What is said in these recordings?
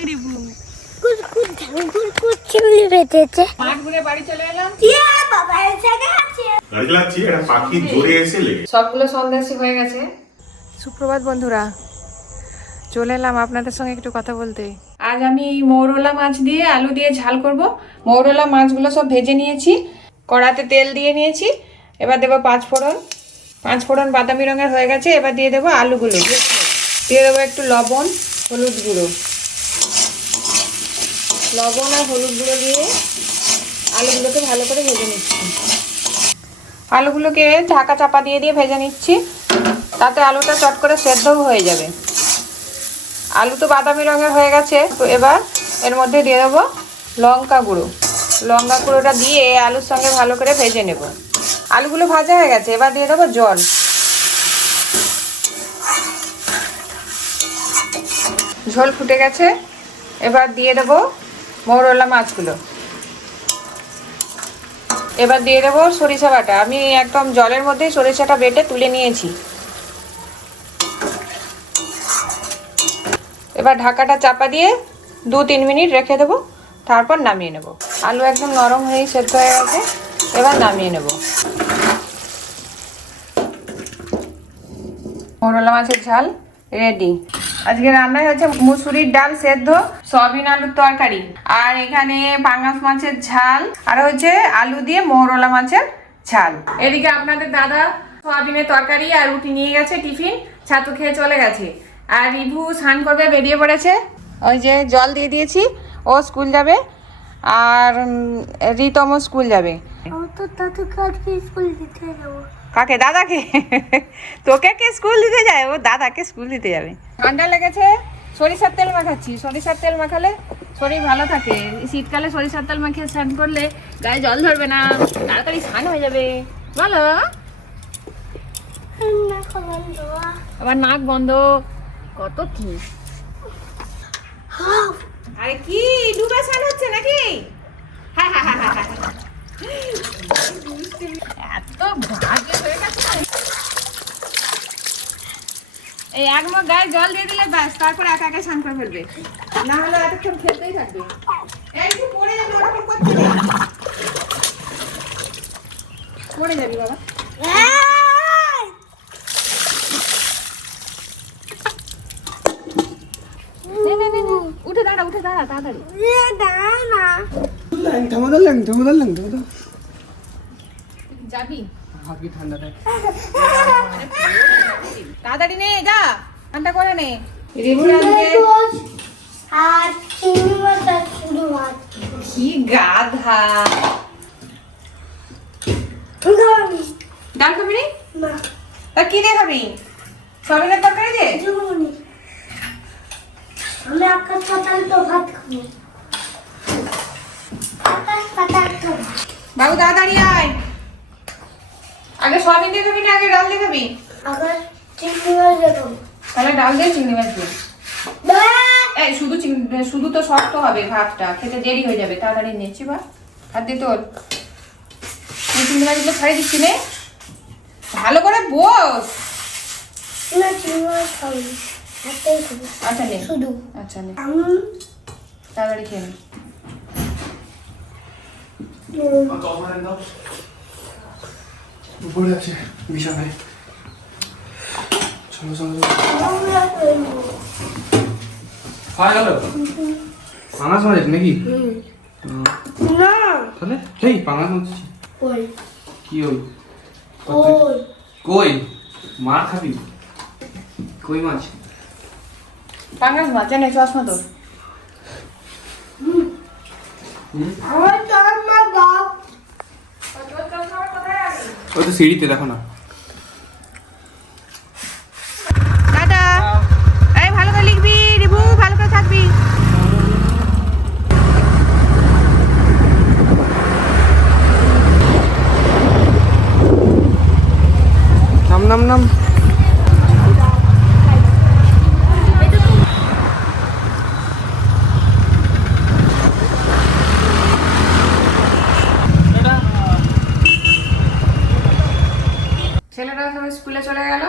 দেখ রিপু কুরকুর ঝাঙ্কুর কুচুলি মাঠ ঘুরে বাড়ি চলে এলাম। বাবা এসে গেছে? গাড়ি চালাচ্ছি একটা পাখি জোরে এসে লেগে সবগুলো সন্দেশি হয়ে গেছে। সুপ্রভাত বন্ধুরা চলে এলাম আপনাদের সঙ্গে একটু কথা বলতে। আজ আমি মৌরলা মাছ দিয়ে আলু দিয়ে ঝাল করব। মৌরলা মাছগুলো সব ভেজে নিয়েছি কড়াতে তেল দিয়ে নিয়েছি। এবার দেবো পাঁচ ফোড়ন। পাঁচ ফোড়ন বাদামি রঙের হয়ে গেছে এবার দিয়ে দেবো আলুগুলো। দিয়ে দেবো একটু লবণ হলুদ গুঁড়ো। লবণ আর হলুদ গুঁড়ো দিয়ে আলুগুলোকে ভালো করে ভেজে নিচ্ছি। আলুগুলোকে ঢাকা চাপা দিয়ে দিয়ে ভেজে নিচ্ছি। তাতে আলুটা চট করে সেদ্ধও হয়ে যাবে। আলু তো বাদামি রঙের হয়ে গেছে, তো এবার এর মধ্যে দিয়ে দেবো লঙ্কা গুঁড়ো। লঙ্কা গুঁড়োটা দিয়ে আলুর সঙ্গে ভালো করে ভেজে নেব। আলুগুলো ভাজা হয়ে গেছে, এবার দিয়ে দেবো জল। ঝোল ফুটে গেছে, এবার দিয়ে দেবো মৌরলা মাছগুলো। এবার দিয়ে দেবো সরিষা বাটা। আমি একদম জলের মধ্যে সরিষাটা বেটে তুলে নিয়েছি। এবার ঢাকাটা চাপা দিয়ে দু তিন মিনিট রেখে দেবো। তারপর নামিয়ে নেব। আলু একদম নরম হয়েই সেদ্ধ হয়ে গেছে। এবার নামিয়ে নেব। মোরলা মাছের ঝাল রেডি। আজকে রান্নায় হচ্ছে মুসুরির ডাল সেদ্ধ সয়াবিন আলুর তরকারি আর এখানে পাঙ্গাস মাছের ঝাল আর হচ্ছে আলু দিয়ে মৌরলা মাছের ঝাল। এদিকে আপনাদের দাদা সয়াবিনের তরকারি আর রুটি নিয়ে গেছে টিফিন ছাতু খেয়ে চলে গেছে। আর রিভু স্নান করবে বেরিয়ে পড়েছে। ওই যে জল দিয়ে দিয়েছি ও স্কুল যাবে আর উম, রিতমও স্কুল যাবে। স্কুল দিতে যাব। কাকে? দাদাকে? তোকে কে স্কুল দিতে যায়? ও দাদাকে স্কুল দিতে যাবে। ঠান্ডা লেগেছে সরিষার তেল মাখাচ্ছি। সরিষার তেল মাখালে শরীর ভালো থাকে। শীতকালে সরিষার তেল মাখিয়ে স্নান করলে গায়ে জল ধরবে না। তাড়াতাড়ি স্নান হয়ে যাবে। বলো। আবার নাক বন্ধ। কত কি? আরে কি? ডুবে স্নান হচ্ছে নাকি? হ্যাঁ হ্যাঁ হ্যাঁ হ্যাঁ হা, হা। এত ভাগে হয়ে গেছে এই এক মগ গায়ে জল দিয়ে দিলে ব্যাস তারপর একা একা স্নান করে ফেলবে। না হলে এতক্ষণ খেলতেই থাকবে। পড়ে যাবি ওরকম করতে পড়ে যাবি বাবা। নে, নে, নে, নে। উঠে দাঁড়া উঠে দাঁড়া তাড়াতাড়ি। দাঁড়া। Tama na lang, tama na. যাবি? ঠান্ডা থাকে তাড়াতাড়ি নে যা ঠান্ডা করে নে। আজকে আর মাছ আর শুধু মাছ। কি গাধা। ডাল খাবি না? তা কি দিয়ে খাবি? সবিনের তরকারি দিয়ে? আমি আকাশ পাতাল তো ভাত খাব আকাশ পাতাল তো ভাত বাবু তাড়াতাড়ি আয়। আগে সয়াবিন দিয়ে খাবি না আগে ডাল দিয়ে খাবি? তাহলে ডাল দিয়ে চিংড়ি মাছ দিয়ে। এই শুধু শুধু তো শক্ত হবে ভাতটা খেতে দেরি হয়ে যাবে তাড়াতাড়ি নিচ্ছি বা আর দিয়ে তোর। তুই চিংড়ি মাছগুলো ছাড়িয়ে দিচ্ছি নে। ভালো করে বস। আচ্ছা নে। শুধু। আচ্ছা নে। তাড়াতাড়ি খেয়ে নে। উপরে আছে বিছানায় চলো চলো হয়ে গেল পাঙাশ মাছ নাকি না তাহলে সেই পাঙাশ মাছ ওই কি ওই কই মার খাবি কই মাছ পাঙ্গাস মাছ জানে চশমা তো ওই তো সিঁড়িতে দেখো না টাটা এই ভালো করে লিখবি রিভু ভালো করে থাকবি নাম নাম নাম ছেলেরা সবাই স্কুলে চলে গেল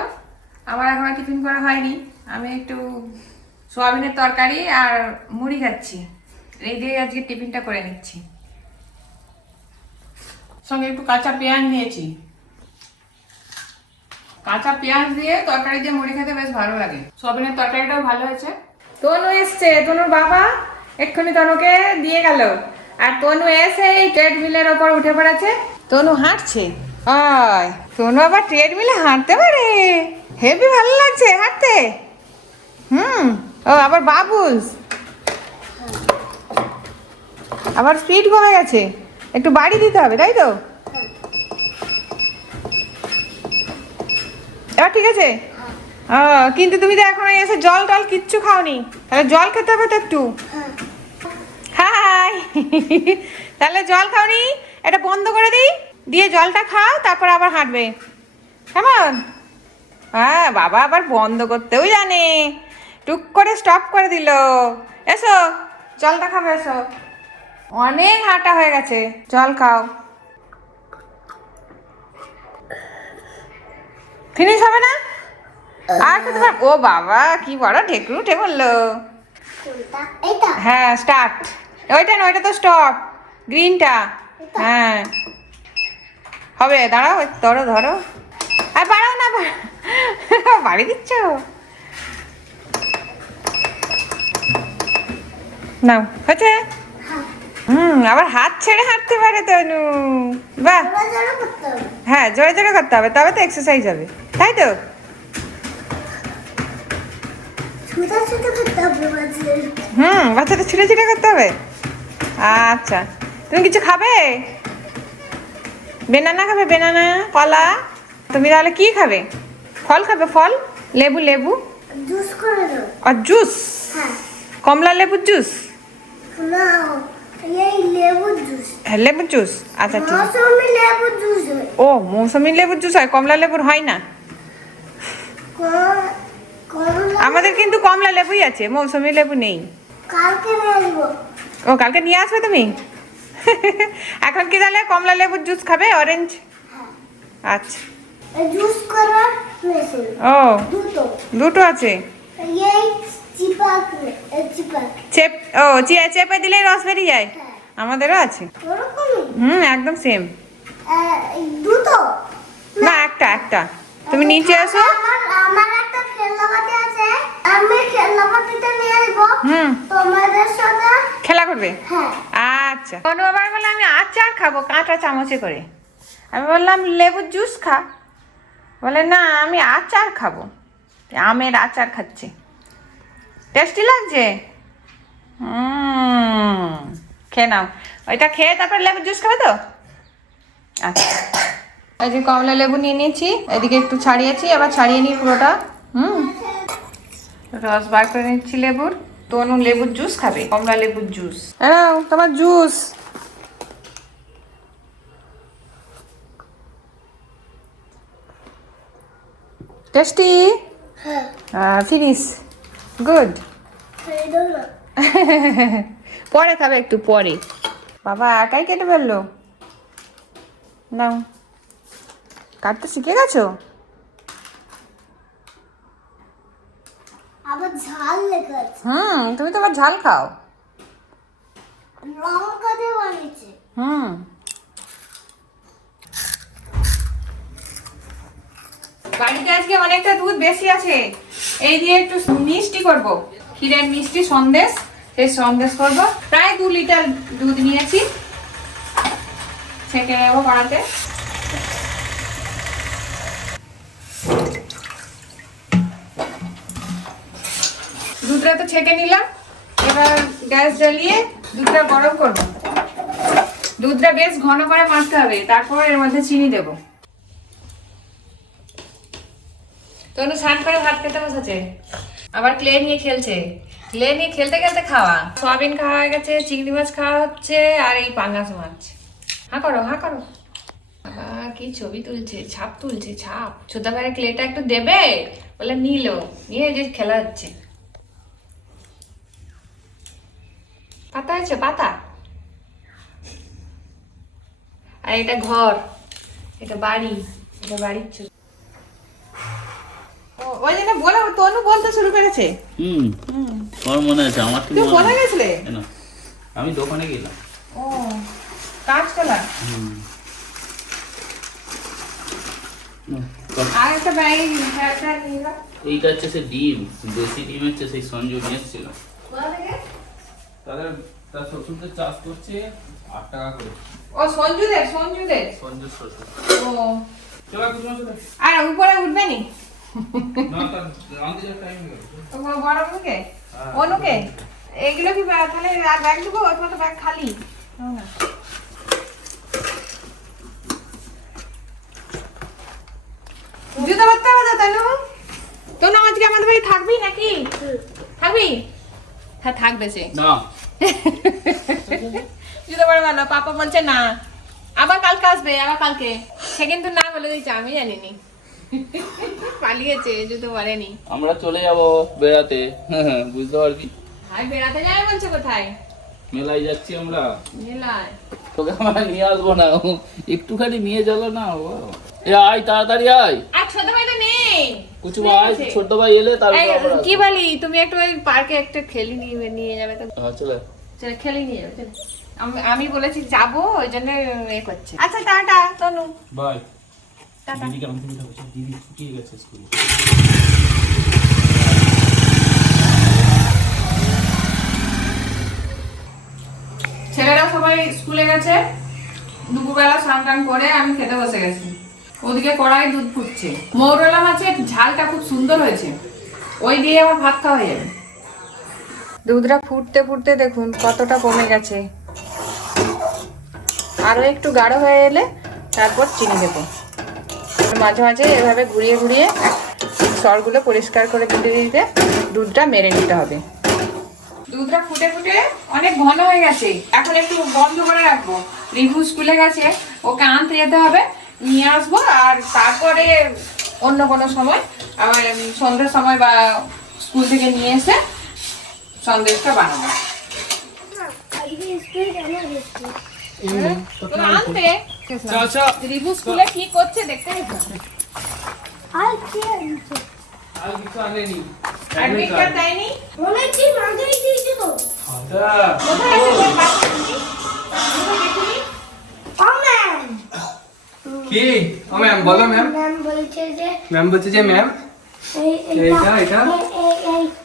আমার এখনও টিফিন করা হয়নি আমি একটু সোয়াবিনের তরকারি আর মুড়ি খাচ্ছি। এই দিয়ে আজকে টিফিনটা করে নিচ্ছি। সঙ্গে একটু কাঁচা পেঁয়াজ নিয়েছি। কাঁচা পেঁয়াজ দিয়ে তরকারি দিয়ে মুড়ি খেতে বেশ ভালো লাগে। সোয়াবিনের তরকারিটাও ভালো হয়েছে। তনু এসছে। তনুর বাবা এক্ষুনি তনুকে দিয়ে গেল। আর তনু এসে এই ট্রেডমিলের ওপর উঠে পড়েছে। তনু হাঁটছে। আয় তনু আবার ট্রেডমিলে হাঁটতে পারে। হেভি ভালো লাগছে হাঁটতে। হুম। ও, আবার বাবুস। আবার স্পিড কমে গেছে। একটু বাড়ি দিতে হবে, তাই তো? এবার ঠিক আছে? কিন্তু তুমি তো এখন এসে জল টল কিচ্ছু খাওনি। তাহলে জল খেতে হবে তো একটু। হাই। তাহলে জল খাওনি? এটা বন্ধ করে দিই। দিয়ে জলটা খাও, তারপর আবার হাঁটবে। কেমন? হ্যাঁ বাবা আবার বন্ধ করতেও জানে। টুক করে স্টপ করে দিল। এসো জলটা খাবে এসো। অনেক হাঁটা হয়ে গেছে, জল খাও। ফিনিশ হবে না? আর খেতে পার ও বাবা, কি বড় ঢেকুর উঠে বলল। হ্যাঁ স্টার্ট ওইটা না, ওইটা তো স্টপ গ্রিনটা হ্যাঁ। হবে, দাঁড়াও ধরো ধরো। আর, বাড়াও না। বাড়ি দিচ্ছ? নাও হয়েছে? হুম আবার হাত ছেড়ে হাঁটতে পারে তনু। বাহ। হ্যাঁ জোরে জোরে করতে হবে তবে তো এক্সারসাইজ হবে। তাই তো? ছুটা ছুটা হুম বাচ্চাটা ছিঁড়ে ছিঁড়ে করতে হবে। আচ্ছা তুমি কিছু খাবে? বেনানা খাবে বেনানা কলা? তুমি তাহলে কি খাবে? ফল খাবে ফল? লেবু লেবু? জুস করে দাও। আর জুস? হ্যাঁ। কমলা লেবুর জুস? না এই লেবুর জুস হ্যাঁ জুস আচ্ছা ঠিক মৌসুমি লেবুর জুস ও মৌসুমি লেবুর জুস হয় কমলা লেবুর হয় না আমাদের কিন্তু কমলা লেবুই আছে। মৌসুমি লেবু নেই। কালকে ও কালকে নিয়ে আসবে তুমি? এখন কি তাহলে কমলা লেবুর জুস খাবে? অরেঞ্জ আচ্ছা। জুস করার মেশিন ও। দুটো। দুটো আছে। এই চেপ ও চিয়া চেপে দিলে রস বেরিয়ে যায়? হ্যাঁ। আমাদেরও আছে। হুম একদম সেম দুটো? না একটা একটা। তুমি নিচে এসো আমার একটা খেলনাবাটি আছে আমি খেলনাবাটিটা নিয়ে আসব। হুম। তোমাদের সাথে? খেলা করবে? হ্যাঁ। আচ্ছা। কোনো আবার বলে আমি আচার খাব কাঁটা চামচে করে। আমি বললাম লেবুর জুস খা। বলে না আমি আচার খাব। আমের আচার খাচ্ছে। টেস্টি লাগছে? খেয়ে নাও। ওইটা খেয়ে তারপর লেবুর জুস খাবে তো? আচ্ছা। এই যে কমলা লেবু নিয়ে নিয়েছি এদিকে একটু ছাড়িয়েছি আবার ছাড়িয়ে নিই পুরোটা। হুম। রস বার করে নিচ্ছি লেবুর। তনু লেবুর জুস খাবে কমলা লেবুর জুস। নাও তোমার জুস। টেস্টি হ্যাঁ। ফিনিস গুড পরে খাবে একটু পরে। বাবা একাই কেটে ফেলল? নাও। কাটতে শিখে গেছো? আবার ঝাল লেখা আছে। হুম তুমি তো আবার ঝাল খাও। লঙ্কা দিয়ে বানিয়েছে। হুম। বাড়িতে আজকে অনেকটা দুধ বেশি আছে। এই দিয়ে একটু মিষ্টি করব। ক্ষীরের মিষ্টি সন্দেশ, সেই সন্দেশ করব। প্রায় দু লিটার দুধ নিয়েছি। ছেঁকে নেব কড়াতে। দুধটা তো ছেঁকে নিলাম। এবার গ্যাস জ্বালিয়ে দুধটা গরম করব। দুধটা বেশ ঘন করে মাখতে হবে। তারপর এর মধ্যে চিনি দেব। তনু স্নান করে ভাত খেতে বসেছে। আবার ক্লে নিয়ে খেলছে। ক্লে নিয়ে খেলতে খেলতে খাওয়া। সয়াবিন খাওয়া হয়ে গেছে, চিংড়ি মাছ খাওয়া হচ্ছে, আর এই পাঙ্গাস মাছ। হা করো হা করো। কি ছবি তুলছে, ছাপ তুলছে, ছাপ। ছোট ভাইয়ের ক্লেটা একটু দেবে, বলে নিল। নিয়ে যে খেলা হচ্ছে। পাতা আছে, পাতা। আর এটা ঘর, এটা বাড়ি, এটা বাড়ির ছবি ও ওই জন্য বলে তনু বলতে শুরু করেছে? হুম। তোমার মনে আছে? আমার কি তুই কোথায় গেছিলে? আমি দোকানে গেলাম। ও কাঁচকলা হুম। আর একটা ব্যাগ ব্যাগটা নিয়ে যা। এইটা হচ্ছে সে ডিম। দেশি ডিম হচ্ছে সেই সঞ্জু নিয়ে এসেছিল তাদের তার শ্বশুরদের চাষ করছে আট টাকা করে। ও সঞ্জুদের সঞ্জুদের? সঞ্জু শ্বশুর। ও। চলো আর উপরে উঠবে নি? তার হয়ে অনুকে। এগুলো কি তাহলে ব্যাগ দেবো তোমার তো ব্যাগ খালি। জুতো হবে তো তনু? তনু আজকে আমাদের বাড়ি থাকবি নাকি? থাকবি? হ্যাঁ থাকবে সে। না। জুতো বড় ভালো পাপা বলছে না। আবার কালকে আসবে আবার কালকে। সে কিন্তু না বলে দিয়েছে আমি জানিনি। পালিয়েছে বলেনি। আমরা চলে যাব বেড়াতে। বুঝতে পারবি। ভাই বেড়াতে যাবে বলছে কোথায়? মেলায় যাচ্ছি আমরা। মেলায়? তোকে আমরা নিয়ে আসব না একটুখানি নিয়ে চলো না ও। এ আয় তাড়াতাড়ি আয়। আর ছোট ভাই তো নেই। কুচু ভাই ছোট ভাই এলে তারপর কি বলি তুমি একটু ওই পার্কে একটা খেলি নিয়ে নিয়ে যাবে তো। হ্যাঁ চলে। চলে খেলি নিয়ে যাবে আমি বলেছি যাব ওই জন্য এ করছে। আচ্ছা টাটা তনু। বাই। টাটা। দিদি ছুটিয়ে গেছে স্কুলে? ছেলেরা সবাই স্কুলে গেছে। দুপুরবেলা স্নান টান করে আমি খেতে বসে গেছি। ওদিকে কড়াই দুধ ফুটছে। মৌরলা মাছের ঝালটা খুব সুন্দর হয়েছে। ওই দিয়ে আমার ভাত খাওয়া হয়ে যাবে। দুধটা ফুটতে ফুটতে দেখুন কতটা কমে গেছে। আরও একটু গাঢ় হয়ে এলে তারপর চিনি দেবো। মাঝে মাঝে এভাবে ঘুরিয়ে ঘুরিয়ে সরগুলো পরিষ্কার করে দিতে দিতে দুধটা মেরে নিতে হবে। দুধটা ফুটে ফুটে অনেক ঘন হয়ে গেছে। এখন একটু বন্ধ করে রাখব। রিভু স্কুলে গেছে, ওকে আনতে যেতে হবে, নিয়ে আসব, আর তারপরে অন্য কোনো সময়, আবার সন্ধ্যের সময় বা স্কুল থেকে নিয়ে এসে সন্দেশটা বানাবো। তোরা আনতে। আচ্ছা রিভু স্কুলে কি করছে দেখতে আর কে আনছে? আর কিছু আনেনি। অ্যাডমিট কার্ড দেয়নি? অনেকদিন আগেই দিয়েছে তো কোথায় আছে তোর বাচ্চা তুমি? কোথায় দেখিনি? ম্যাম কি? ও ম্যাম বলো ম্যাম ম্যাম বলছে যে ম্যাম বলছে যে ম্যাম এইটা, এটা?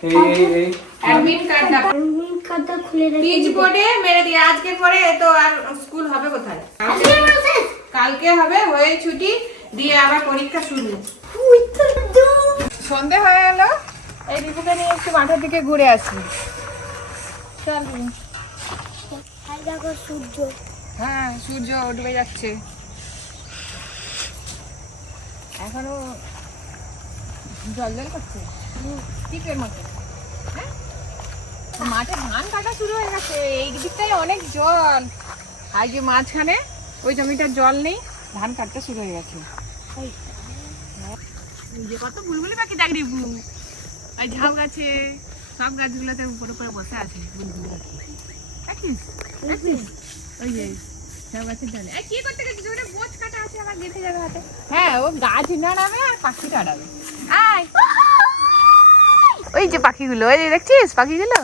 এই এই এই। অ্যাডমিট কার্ডটা অ্যাডমিট কার্ডটা খুলে রেখে পিচ বোর্ডে মেরে দিয়ে আজকে পরে তো আর স্কুল হবে কোথায়? আজকে কালকে হবে হয়ে ছুটি দিয়ে আবার পরীক্ষা শুরু সন্ধে হয়ে গেল এই রিপুকে নিয়ে একটু মাঠের দিকে ঘুরে আসি। চল সূর্য। হ্যাঁ সূর্য ডুবে যাচ্ছে। এখনও জল জল করছে? টিপের মতো হ্যাঁ? মাঠে ধান কাটা শুরু হয়ে গেছে। এই দিকটায় অনেক জল। আর যে মাঝখানে ওই জমিটার জল নেই, ধান কাটতে শুরু হয়ে গেছে। যে কত বুলবুলি পাখি রিপু আর ঝাউ গাছে, সব গাছগুলোতে উপরে উপরে বসে আছে বুলবুলি পাখি। দেখছিস ওই কি করতে ওটা কাটা আছে আমার হ্যাঁ ও নাড়াবে আর পাখি নাড়াবে ওই যে পাখিগুলো, ওই দেখছিস পাখিগুলো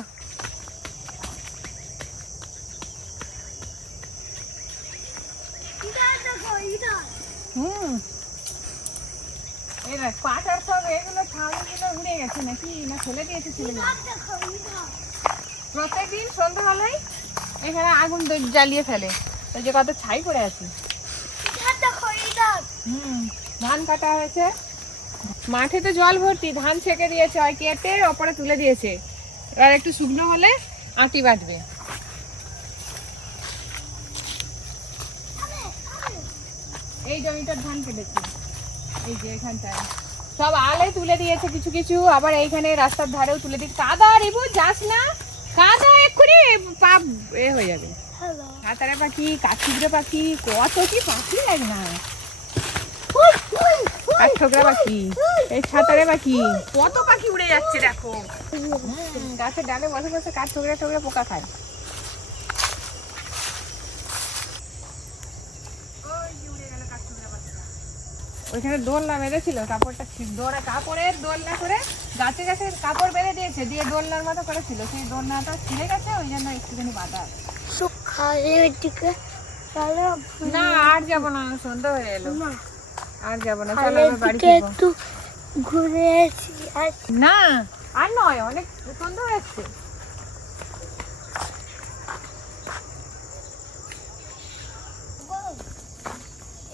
এটা দেখো এটা হুম এই দেখ পাটার সব এগুলো ছাউনিগুলো উড়ে গেছে নাকি? না ফেলে দিয়েছে ছেলে প্রত্যেকদিন সন্ধ্যা হলেই এখানে আগুন জ্বালিয়ে ফেলে। ওই যে কত ছাই পড়ে আছে। হুম ধান কাটা হয়েছে। মাঠে তো জল ভর্তি ধান ছেঁকে দিয়েছে আর কেটে ওপরে তুলে দিয়েছে। আর একটু শুকনো হলে আঁটি বাঁধবে। এই জমিটার ধান কেটেছে। এই যে এখানটায়। সব আলে তুলে দিয়েছে কিছু কিছু আবার এইখানে রাস্তার ধারেও তুলে দিয়েছে। কাদা রিবু যাস না। কাদা এক্ষুনি পা এ হয়ে যাবে। কাতারে পাখি কাঠঠুকরে পাখি কত কি পাখি দেখ না। কাঠঠোকরা পাখি এই ছাতারে পাখি। কত পাখি উড়ে যাচ্ছে দেখো। গাছের ডালে বসে বসে কাঠ ঠোকরে ঠোকরে পোকা খায় ওই যে উড়ে গেল কাঠঠোকরা পাখিটা। ওইখানে দোলনা বেঁধেছিল কাপড়টা দোড়া কাপড়ের দোলনা করে গাছে গাছে কাপড় বেঁধে দিয়েছে দিয়ে দোলনার মতো করেছিল। সেই দোলনাটা ছিঁড়ে গেছে ওই জন্য একটুখানি বাধা না আর যাব না সন্ধ্যা হয়ে এলো। না আর যাব না চলো খালের বাড়ি একটু ঘুরে আসি না আর নয় অনেক সন্ধ্যা হয়ে এসছে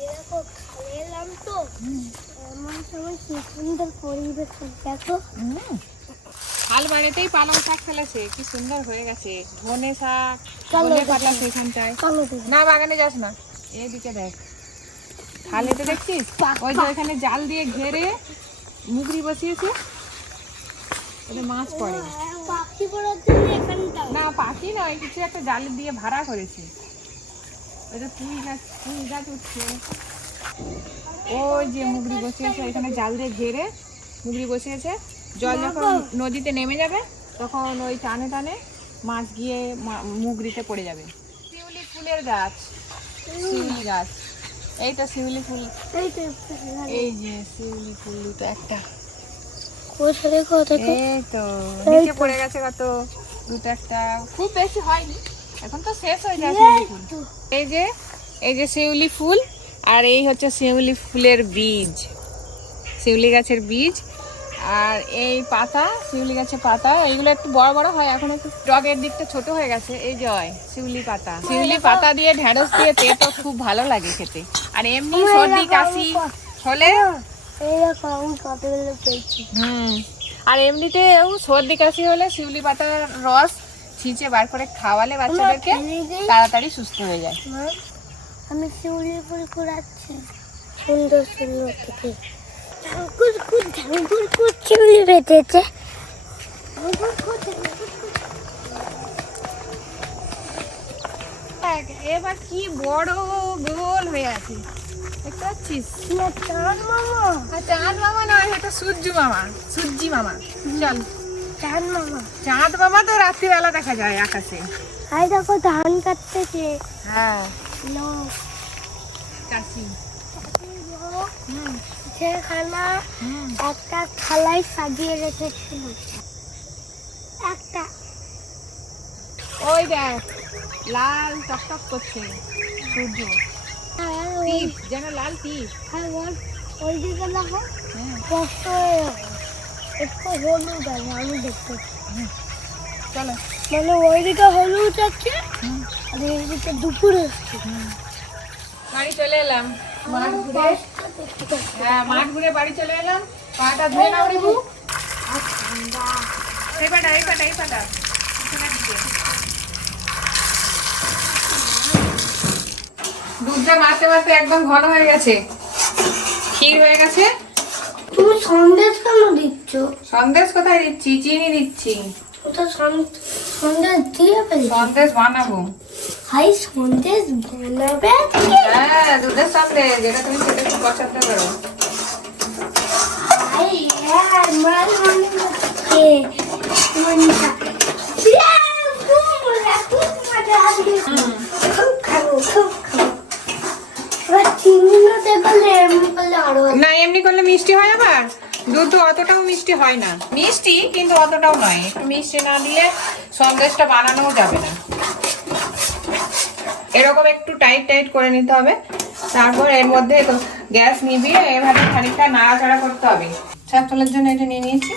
এরকম খালে এলাম তো এমন সময় কি সুন্দর পরিবেশ দেখো হাল বাড়িতেই পালং শাক ফেলেছে কি সুন্দর হয়ে গেছে। ধনে শাক ধনে পাতা সেখানটায়। না বাগানে যাস না। এদিকে দেখ। খালেতে দেখছিস? ওই যে ওখানে জাল দিয়ে ঘেরে মুগরি বসিয়েছে। ওতে মাছ পড়ে। না পাখি নয় কিছু একটা জাল দিয়ে ভাড়া করেছে। ওই যে পুঁই গাছ পুঁই গাছ উঠছে। ওই যে মুগরি বসিয়েছে এখানে জাল দিয়ে ঘেরে মুগরি বসিয়েছে। জল যখন নদীতে নেমে যাবে তখন ওই টানে টানে মাছ গিয়ে মুগরিতে পড়ে যাবে। শিউলি ফুলের গাছ শিউলি গাছ। এইটা শিউলি ফুল। এই যে শিউলি ফুল দুটো একটা। এই তো নিচে পড়ে গেছে কত? দুটো একটা। খুব বেশি হয়নি এখন তো শেষ হয়ে যায় ফুল। এই যে এই যে শিউলি ফুল। আর এই হচ্ছে শিউলি ফুলের বীজ শিউলি গাছের বীজ। আর এই পাতা শিউলি গাছের পাতা এইগুলো একটু বড় বড় হয় এখন একটু টগের দিকটা ছোট হয়ে গেছে। এই জয় শিউলি পাতা। শিউলি পাতা দিয়ে ঢেঁড়স দিয়ে তেতো খুব ভালো লাগে খেতে। আর এমনি সর্দি কাশি হলে পেয়েছি। হুম আর এমনিতেও সর্দি কাশি হলে শিউলি পাতার রস ছিঁচে বার করে খাওয়ালে বাচ্চাদেরকে তাড়াতাড়ি সুস্থ হয়ে যায়। আমি শিউলি ফুল কুড়াচ্ছি। সুন্দর সুন্দর থেকে। ধাঙ্কুর কুর ধাঙ্কুর কুর শিউলি বেঁধেছে। এবার কি বড় গোল হয়ে আছে। দেখতে পাচ্ছিস? চাঁদ মামা। চাঁদ মামা নয় এটা সূর্য মামা সূর্যি মামা। চল। চাঁদ মামা। চাঁদ মামা তো রাত্রিবেলা দেখা যায় আকাশে। আই দেখো ধান কাটতেছে। হ্যাঁ। লোক কাশি। সেখানে একটা থালায় সাজিয়ে রেখেছিল। একটা। ওই দেখ লাল টকটক করছে সূর্য। ওই টিপ যেন লাল টিপ। আর ওর ওই দিকে দেখো হ্যাঁ। কষ্ট একটু হলুদ আছে আমি দেখতে। চলো। মানে ওইদিকে হলুদ আছে আর এইদিকে দুপুর হচ্ছে। বাড়ি চলে এলাম। মাঠ ঘুরে হ্যাঁ মাঠ ঘুরে বাড়ি চলে এলাম। পাটা ধুয়ে নাও রিবু এই পাটা এই পাটা এই পাটা। দুধটা মারতে মারতে একদম ঘন হয়ে গেছে। ক্ষীর হয়ে গেছে। তুমি সন্দেশ কেন দিচ্ছ? সন্দেশ কোথায় দিচ্ছি? চিনি দিচ্ছি। সন্দেশ দিয়ে সন্দেশ বানাবো। হাই সন্দেশ বানাবে হ্যাঁ দুধের সন্দেশ যেটা তুমি খেতে খুব পছন্দ করো। হ্যাঁ না এমনি করলে মিষ্টি হয় আবার? দুধ তো অতটাও মিষ্টি হয় না। মিষ্টি কিন্তু অতটাও নয়। একটু মিষ্টি না দিলে সন্দেশটা বানানোও যাবে না। এরকম একটু টাইট টাইট করে নিতে হবে। তারপর এর মধ্যে গ্যাস নিভিয়ে এভাবে খানিকটা নাড়াচাড়া করতে হবে। ছাত্রলের জন্য এটা নিয়ে নিয়েছি।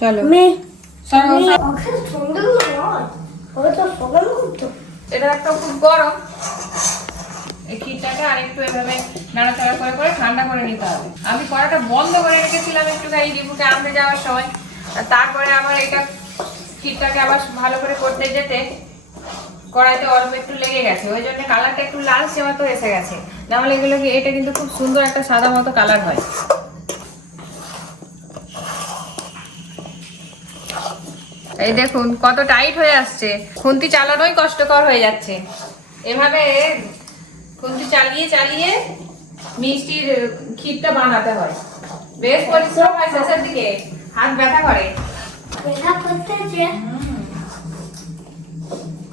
চলো। এটা একটা খুব গরম। এই আর একটু এভাবে নাড়াচাড়া করে করে ঠান্ডা করে নিতে হবে। আমি কড়াটা বন্ধ করে রেখেছিলাম একটু গাড়ি রিপুকে আনতে যাওয়ার সময়। আর তারপরে আবার এটা ক্ষীরটাকে আবার ভালো করে করতে যেতে কড়াইতে অল্প একটু লেগে গেছে। ওই জন্য কালারটা একটু লালচে মতো এসে গেছে। নাহলে এগুলো কি এটা কিন্তু খুব সুন্দর একটা সাদা মতো কালার হয়। এই দেখুন, কত টাইট হয়ে আসছে। খুন্তি চালানোই কষ্টকর হয়ে যাচ্ছে। এভাবে খুন্তি চালিয়ে চালিয়ে মিষ্টির ক্ষীরটা বানাতে হয়। বেশ পরিশ্রম হয় শেষের দিকে। হাত ব্যথা করে।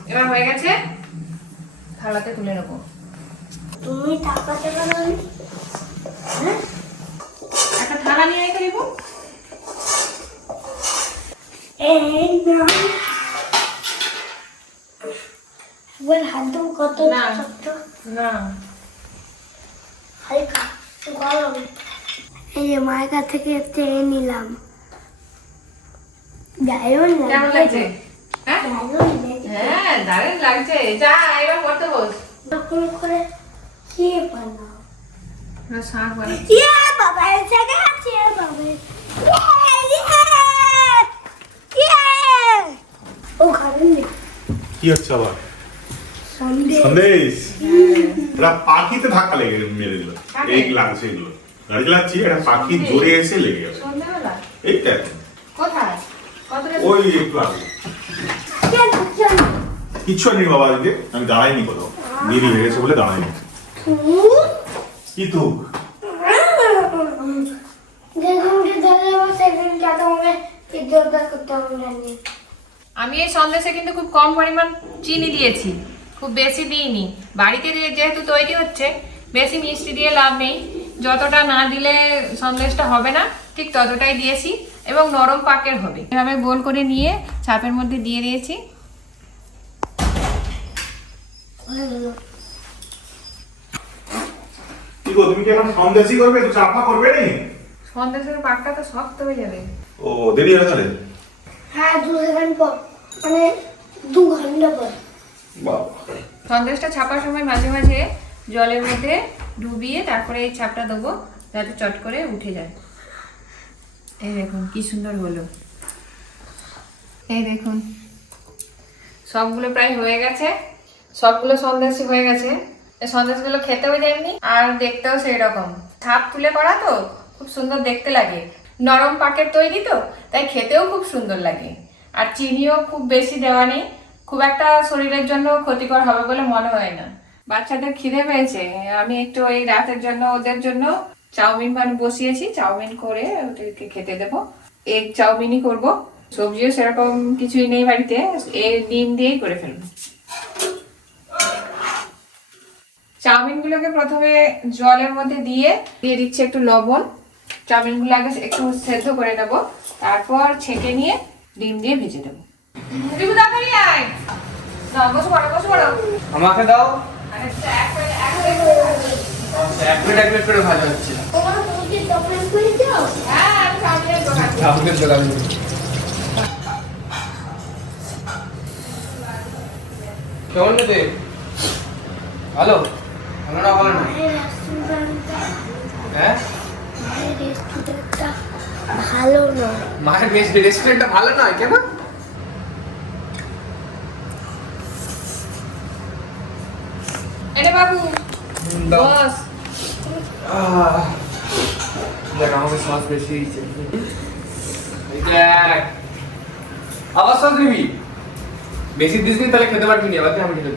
এবার হয়ে গেছে? থালাতে তুলে নেব। তুমি তাকাতে পারো হ্যাঁ? একটা থালা নিয়ে হাত দেবো। কত না। না। হালকা গরম। এই যে মায়ের কাছ থেকে চেয়ে নিলাম। কেমন লাগছে? হ্যাঁ? দারুণ লাগছে। হ্যাঁ দারুণ লাগছে। যা এবার পড়তে বস। এরকম করে কি বানাও? এবার শাক বানা ইয়ে বাবা এসে গেছে বাবা। ও খাবেন না কি হচ্ছে আবার? সন্দেশ। এটা পাখিতে ধাক্কা লেগে মেরে দিল। এই লাগছে এগুলো। গাড়ি চালাচ্ছি একটা পাখি জোরে এসে লেগে গেছে। এইটা ওই একটু আগে কিচ্ছু নেই বাবা আজকে। আমি আমি এই সন্দেশে কিন্তু খুব কম পরিমাণ চিনি দিয়েছি। খুব বেশি দিইনি। বাড়িতে যেহেতু তৈরি হচ্ছে, বেশি মিষ্টি দিয়ে লাভ নেই। যতটা না দিলে সন্দেশটা হবে না, ঠিক ততটাই দিয়েছি। এবং নরম পাকের হবে। এভাবে গোল করে নিয়ে ছাপের মধ্যে দিয়ে দিয়েছি। তুমি কি এখন সন্দেশই করবে? একটু চাপা করবে নি? সন্দেশের পাকটা তো শক্ত হয়ে যাবে। ও দেরি হয়ে তাহলে? হ্যাঁ দু সেকেন্ড পর মানে দু ঘণ্টা পর। সন্দেশটা ছাপার সময় মাঝে মাঝে জলের মধ্যে ডুবিয়ে তারপরে এই ছাপটা দেবো যাতে চট করে উঠে যায়। এই দেখুন, কি সুন্দর হলো। এই দেখুন, সবগুলো প্রায় হয়ে গেছে। সবগুলো সন্দেশই হয়ে গেছে। সন্দেশগুলো খেতেও যেমনি আর দেখতেও সেই রকম ছাপ তুলে করা তো, খুব সুন্দর দেখতে লাগে। নরম পাকের তৈরি তো, তাই খেতেও খুব সুন্দর লাগে। আর চিনিও খুব বেশি দেওয়া নেই। খুব একটা শরীরের জন্য ক্ষতিকর হবে বলে মনে হয় না। বাচ্চাদের খিদে পেয়েছে, আমি একটু এই রাতের জন্য, ওদের জন্য চাউমিন মানে বসিয়েছি চাউমিন করে ওদেরকে খেতে দেবো। এগ চাউমিনই করব। সবজিও সেরকম কিছুই নেই বাড়িতে এই ডিম দিয়েই করে ফেলব। চাউমিনগুলোকে প্রথমে জলের মধ্যে দিয়ে দিয়ে দিচ্ছি একটু লবণ। চাউমিনগুলো আগে একটু সেদ্ধ করে নেব তারপর ছেঁকে নিয়ে ডিম দিয়ে ভেজে দেবো। আমাকে দাও। আরে এক প্লেট এক প্লেট করে করে ভাজা হচ্ছে। তোমার দোকান কেমন খেতে ভালো ভালো না ভালো না হ্যাঁ মায়ের বেশ রেস্টুরেন্টটা ভালো নয় কেন বাবু বস আহ, দেখ আমাকে সস বেশি দিয়েছে দেখ। আবার সস নিবি? বেশি দিস নি তাহলে খেতে পারবি না আবার তুই আমি খেতে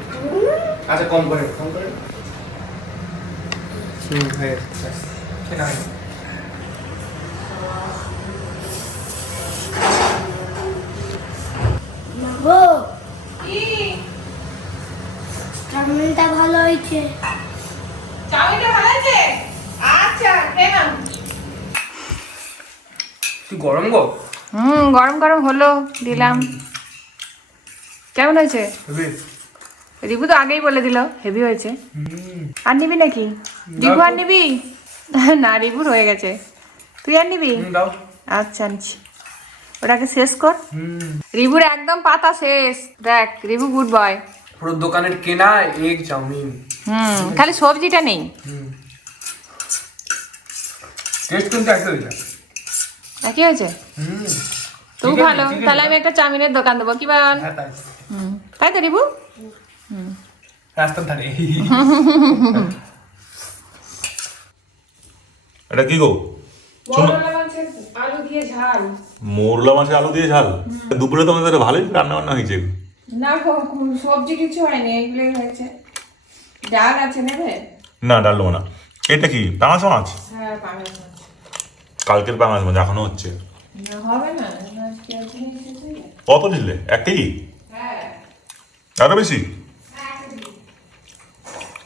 আচ্ছা কম করে কম করে। হুম হয়ে সেটা গেছে। বাবু। কি চাউমিনটা ভালো হয়েছে। চাউমিনটা ভালো আছে তুই গরম গো? হুম গরম গরম হলো দিলাম। কেমন হয়েছে? রিবু তো আগেই বলে দিল হেভি হয়েছে। আর নিবি নাকি? রিবু আর নিবি? না রিবুর হয়ে গেছে। তুই আর নিবি? হুম, দাও। আচ্ছা আনছি। ওটাকে শেষ কর। হুম। রিবুর একদম পাতা শেষ। দেখ রিবু গুড বয় পুরো দোকানের কেনা এগ চাউমিন। হুম খালি সবজিটা নেই। হুম। টেস্ট কিন্তু দিলা একই হুম। তুই ভালো। তাহলে আমি একটা চাউমিনের দোকান দেবো। কি বল? হ্যাঁ তাই। হুম। তো রিবু? রাস্তার ধারে। এটা কি গো? আলু দিয়ে ঝাল। মোরলা মাছের আলু দিয়ে ঝাল? দুপুরে তো আমাদের ভালোই রান্না বান্না হয়েছে। না সবজি কিছু হয়নি এগুলোই হয়েছে। ডাল আছে নেবে না ডাল না। এটা কি? পাঙাশ মাছ? হ্যাঁ মাছ। কালকের পাঙাশ মাছ এখনও হচ্ছে। কত নিলে এক কেজি হ্যাঁ। আরও বেশি?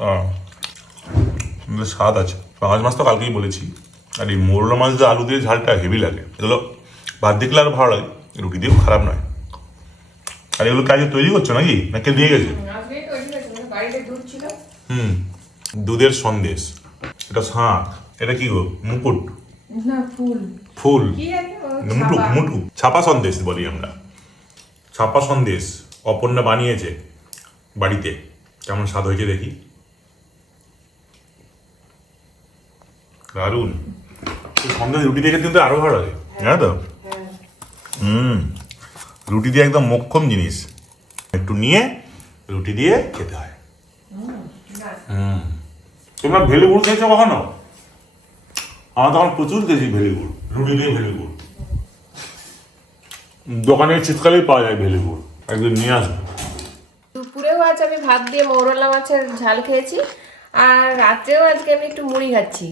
হ্যাঁ, স্বাদ আছে। পাঁচ মাছ তো কালকেই বলেছি। আর এই মোরলা মাছ দিয়ে আলু দিয়ে ঝালটা হেভি লাগে। এগুলো ভাত দেখলে আরও ভালো লাগে রুটি দিয়েও খারাপ নয়। আর এগুলো কাজে তৈরি করছ নাকি? না কে দিয়ে গেছে? হয়েছে মানে হুম দুধের সন্দেশ। এটা শাঁখ এটা কি গো? মুকুট। না ফুল। ফুল? মুটু ছাপা। মুটু ছাপা। সন্দেশ বলি আমরা। ছাপা সন্দেশ অপর্ণা বানিয়েছে বাড়িতে। কেমন স্বাদ হয়েছে দেখি? দারুণ। সন্দেশ রুটি দিয়ে খেতে কিন্তু আরও ভালো লাগে জানো তো? হুম। রুটি দিয়ে একদম মক্ষম জিনিস। একটু নিয়ে রুটি দিয়ে খেতে হয়। হুম তোমরা ভেলি গুড় খেয়েছো কখনো? আমার তখন প্রচুর ভেলি গুড় রুটি দিয়ে ভেলি গুড় দোকানে শীতকালেই পাওয়া যায় ভেলি গুড় একদিন নিয়ে আসব। দুপুরেও আজ আমি ভাত দিয়ে মৌরলা মাছের ঝাল খেয়েছি, আর রাত্রেও আজকে আমি একটু মুড়ি খাচ্ছি।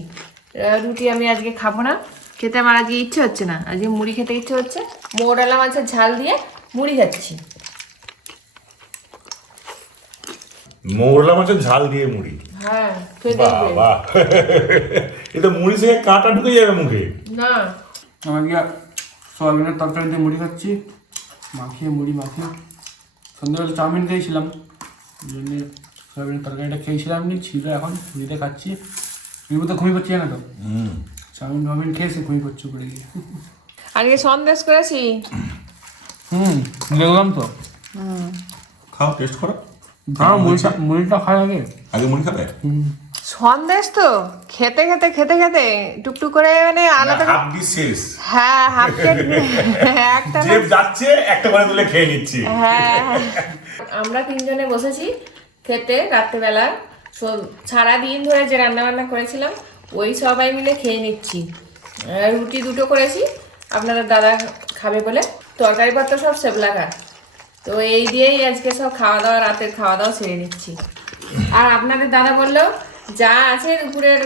রুটি আমি আজকে খাব না, খেতে আমার আজকে ইচ্ছে হচ্ছে না, আজকে মুড়ি খেতে ইচ্ছে হচ্ছে। মৌরলা মাছের ঝাল দিয়ে মুড়ি খাচ্ছি। মৌরলা মাছের ঝাল দিয়ে মুড়ি। হ্যাঁ বাহ এটা মুড়ি থেকে কাঁটা ঢুকে যাবে মুখে। না। আমার গিয়া সয়াবিনের তরকারি দিয়ে মুড়ি খাচ্ছি। মাখিয়ে মুড়ি মাখিয়ে। সন্ধ্যাবেলা চাউমিন খেয়েছিলাম। জন্য সয়াবিনের তরকারিটা খেয়েছিলাম নি ছিল এখন মুড়িতে খাচ্ছি। তুমি তো ঘুমিয়ে পড়ছি না তো? চাউমিন ফাউমিন খেয়েছে ঘুমিয়ে পড়ছে উপরে গিয়ে। আজকে সন্দেশ করেছি। হুম দেখলাম তো। খাও টেস্ট করো। মুড়িটা মুড়িটা খাই আগে আগে মুড়ি খাবে সন্দেশ তো খেতে খেতে খেতে খেতে টুকটুক করে মানে আলাদা হাফ ডি শেষ হ্যাঁ হাফ প্লেট একটা জেব যাচ্ছে একটা করে তুলে খেয়ে নিচ্ছি হ্যাঁ আমরা তিনজনে বসেছি খেতে রাত্রেবেলা। সব- সারাদিন ধরে যে রান্না বান্না করেছিলাম ওই সবাই মিলে খেয়ে নিচ্ছি। রুটি দুটো করেছি। আপনারা দাদা খাবে বলে। তরকারি পত্র সব সেবলাকার তো এই দিয়েই আজকে সব খাওয়া দাওয়া রাতের খাওয়া দাওয়া সেরে নিচ্ছি। আর আপনাদের দাদা বলল যা আছে দুপুরের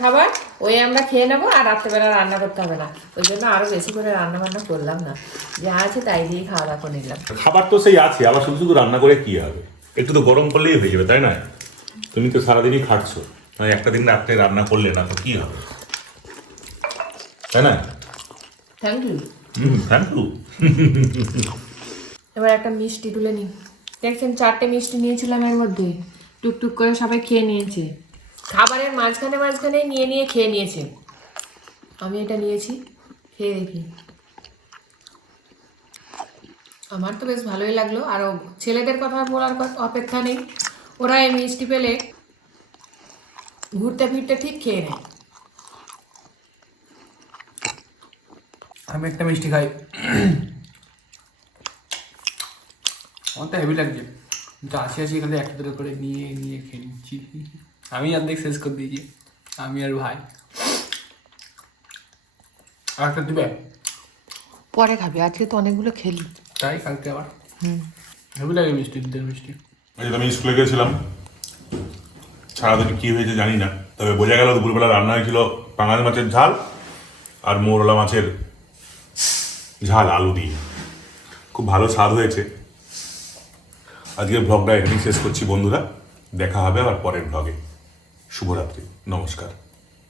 খাবার ওই আমরা খেয়ে নেব আর রাত্রেবেলা রান্না করতে হবে না। ওই জন্য আরও বেশি করে রান্না বান্না করলাম না। যা আছে তাই দিয়েই খাওয়া দাওয়া করে নিলাম। খাবার তো সেই আছে আবার শুধু শুধু রান্না করে কি হবে? একটু তো গরম করলেই হয়ে যাবে তাই না? তুমি তো সারাদিনই খাটছো একটা দিন রাত্রে রান্না করলে না তো কি হবে? তাই না? Thank you hmm thank you এবার একটা মিষ্টি তুলে নিই। দেখছেন, চারটে মিষ্টি নিয়েছিলাম এর মধ্যে টুকটুক করে সবাই খেয়ে নিয়েছে। খাবারের মাঝখানে মাঝখানে নিয়ে নিয়ে খেয়ে নিয়েছে। আমি এটা নিয়েছি, খেয়ে দেখি। আমার তো বেশ ভালোই লাগল। আর ছেলেদের কথা বলার অপেক্ষা নেই। ওরা এই মিষ্টি পেলে ঘুরতে ফিরতে ঠিক খেয়ে নেয়। আমি একটা মিষ্টি খাই। আমার তো হেভি লাগছে। কিন্তু আসি আসি এখানে একটা দুটো করে নিয়ে নিয়ে খেয়ে নিচ্ছি আমি অর্ধেক শেষ করে দিয়েছি। আমি আর ভাই। আর একটা দিবে? পরে খাবি। আজকে তো অনেকগুলো খেলি। তাই? কালকে আবার? হুম। হেভি লাগে মিষ্টি দুধের মিষ্টি। আমি স্কুলে গেছিলাম। সারাদিন কি হয়েছে জানি না। তবে বোঝা গেল দুপুরবেলা রান্না হয়েছিল পাঙাশ মাছের ঝাল আর মোরলা মাছের ঝাল আলু দিয়ে। খুব ভালো স্বাদ হয়েছে। আজকের ব্লগটা এখানেই শেষ করছি বন্ধুরা। দেখা হবে আবার পরের ব্লগে শুভরাত্রি। নমস্কার।